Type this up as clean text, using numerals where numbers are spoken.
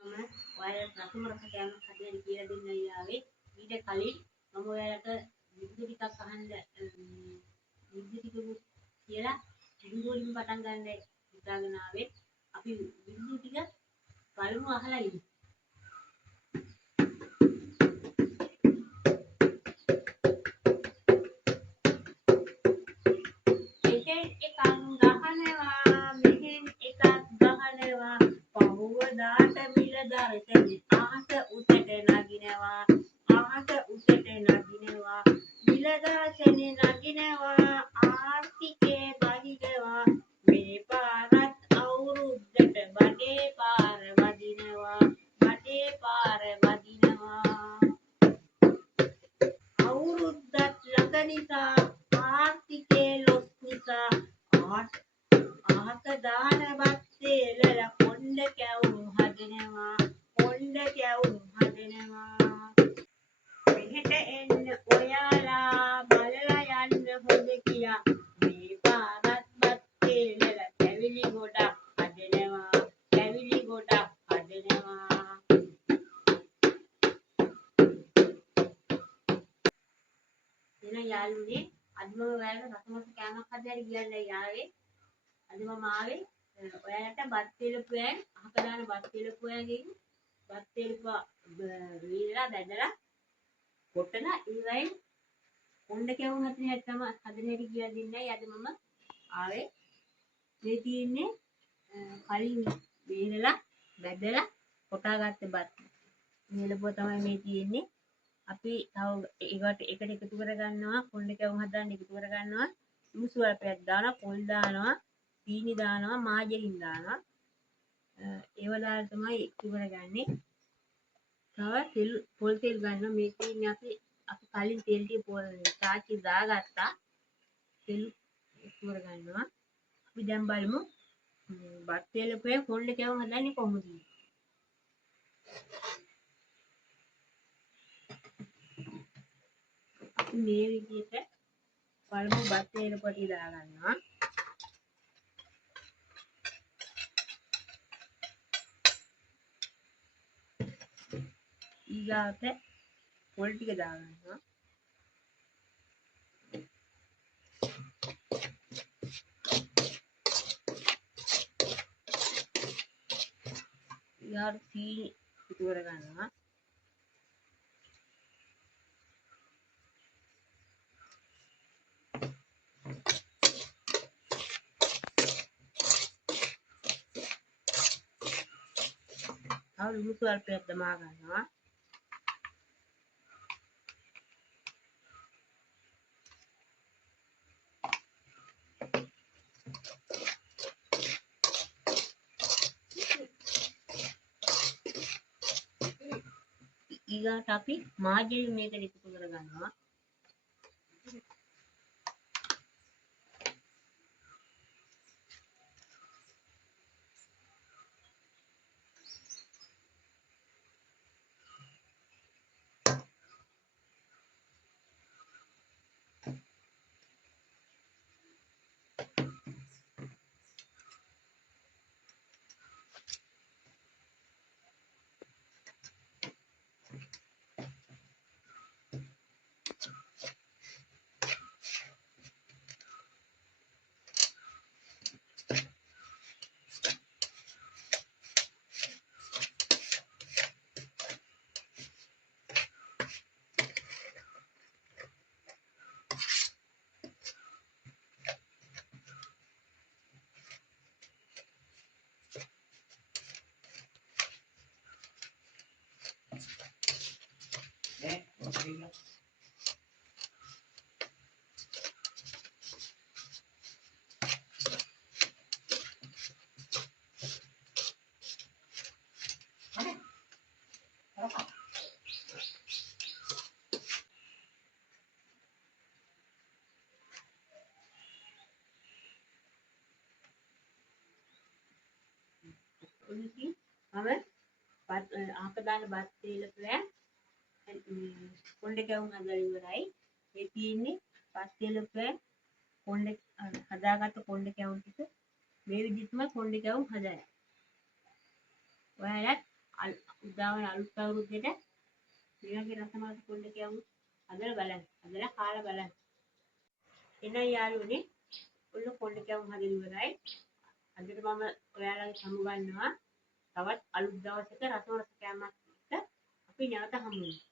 මම ඔයාලට රසම රස කෑමක් හදන්න කියලා දෙන්නයි ආවේ. ඊට කලින් මම ඔයාලට විදුලි ටිකක් අහන්න විදුලි ටික කියලා විදුලියෙන් පටන් ගන්න හිතාගෙන ආවේ. අපි විදුලි ටික පළමු අහලා ඉමු. මෙහෙන් එකක් ගහනවා මෙහෙන් එකක් ගහනවා පහුවදාට මිල දර්ශනේ ආහත උතට නගිනවා ආහත උතට නගිනවා මිල දර්ශනේ නගිනවා ආර්ථිකේ බහිනවා මේ පාරත් අවුරුද්දට බඩේ පාර වදිනවා බඩේ පාර වදිනවා අවුරුද්දත් ළඟ නිසා ආර්ථිකේ ලොස් නිසා ආහත දාන බත්තේලල කොණ්ඩ කැවුම් හදනවා කොණ්ඩ කැවුම් හදනවා මෙහෙට එන්න ඔයාලා බලලා යන්න හොඳ කියා මේ පාරත් බත්තේලල කැවිලි ගොඩක් හදනවා කැවිලි ගොඩක් හදනවා එන යාළුවනේ අද මම ඔයාලට රසමස කෑමක් හදන්න කියන්නයි ආවේ. අද මම ආවේ ඔයාලට බත් තෙලපුවෙන් අහක දාන බත් තෙලපුවෙන්ගෙන් බත් තෙලප වීලා බැදලා කොටලා ඉවරයි කොණ්ඩ කැවුම් හදන හැටි තමයි හදන හැටි කියලා දෙන්නයි අද මම ආවේ. මේ තියෙන්නේ කලින් වීලලා බැදලා කොටාගත්ත බත් වීලපුව තමයි මේ තියෙන්නේ. අපි තව ඒකට එකතු කර ගන්නවා කොණ්ඩ කැවුම් හදන්න එකතු කර ගන්නවා ලුසු වලපයක් දානවා පොල් දානවා සීනි දානවා මාජරින් දානවා ඒව දාලා තමයි එකතු කරගන්නේ. තව තෙල් පොල් තෙල් ගන්නවා මේ තියෙන්නේ අපි කලින් තෙල් ටික තාච්චි දාගත්තා තෙල් එකතු කර ගන්නවා. අපි දැන් බලමු බත් තෙලපේ කොණ්ඩ කැවුම් හදන්නේ කොහොමද කියලා. මේ විදිහට පළමු බත් තෙල පොටි දාගන්නවා. ඊගාට පොල් ටික දාගන්නවා. ඊගාට සීනි එකතු කර ගන්නවා. තව ලුණු ස්වල්පයක් දමා ගන්නවා. ඊගාට අපි මාජරින් මේකට එකතු කර ගන්නවා. ඉතින් මම අහක දාන බත් තෙලපුවෙන් කොණ්ඩ කැවුම් හදලා ඉවරයි. මේ තියෙන්නේ බත් තෙලපුවෙන් කොණ්ඩ හදාගත්ත කොණ්ඩ කැවුම් ටික මේ විදිහට තමයි කොණ්ඩ කැවුම් හදන්නේ. ඔයාලත් උදාවන අලුත් අවුරුද්දේට මේ වගේ රසමාස කොණ්ඩකයන් හදලා බලන්න. හදලා කාලා බලන්න. එහෙනම් යාළුවනේ ඔන්න කොණ්ඩකයන් හදලා ඉවරයි. අදට මම ඔයාලගේ සමු ගන්නවා. තවත් අලුත් දවසක රසවත් කෑමක් එක්ක අපි නැවත හමු වෙමු.